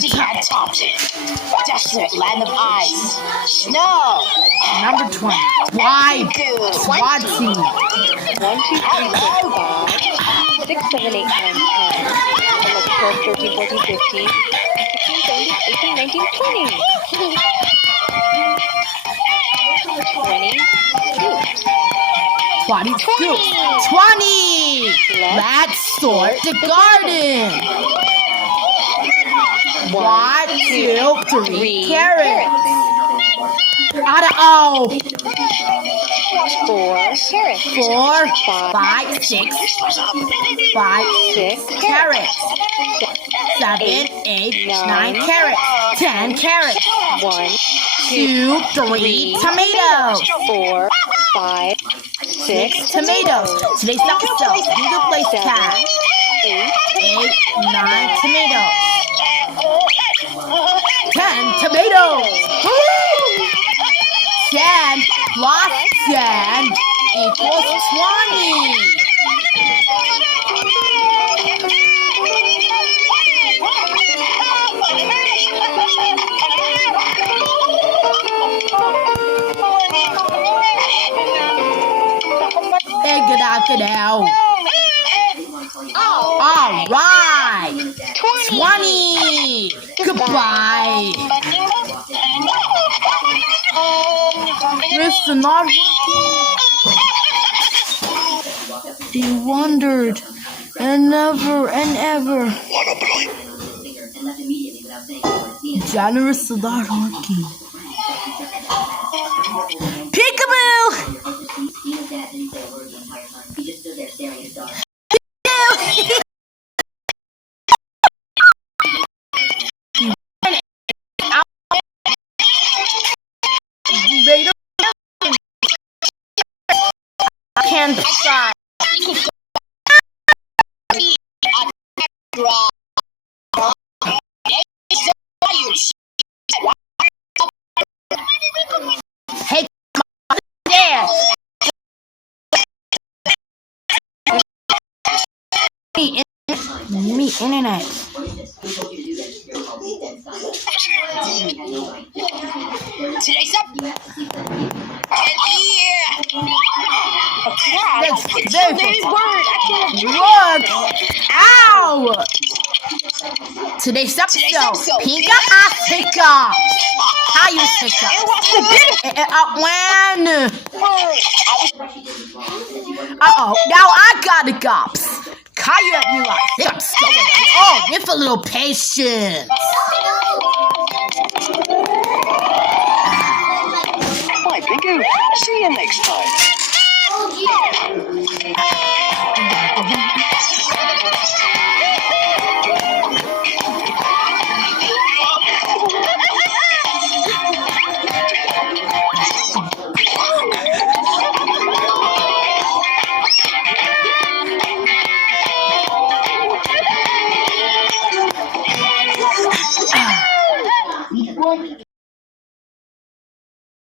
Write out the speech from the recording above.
topped it. Desolate land of ice, snow. Number 20. Why? 20. 1, 2, 3, 4, 5, 6, 7, 8, 9, 10, 11, 12, 13, 14, 15, 16, 17, 18, 19, 20. 22. 20. Let's sort the garden. 1, 2, 3 carrots. Out of 4 carrots. 4, 5, 6. 5, 6 carrots. 7, 8, 9 carrots. 10 carrots. 1, 2, 3 tomatoes. 4, 5, 6 tomatoes. Today's episode, Pingu plays cat. 8, 9 tomatoes. 10 tomatoes. Woo! 10 plus 10 equals 20. Get out. All right. 20. Goodbye. It's not working. He wondered, and never and ever. Generous is not working. Peekaboo! I can't try. Hey, there. Me internet. Today's up. Look! Ow! Today's episode, Pingu has hiccups. How you hiccups? When? Now I got the hiccups. Kaya, you like hiccups going on. Oh, with a little patience. Bye, Pingu. See you next time.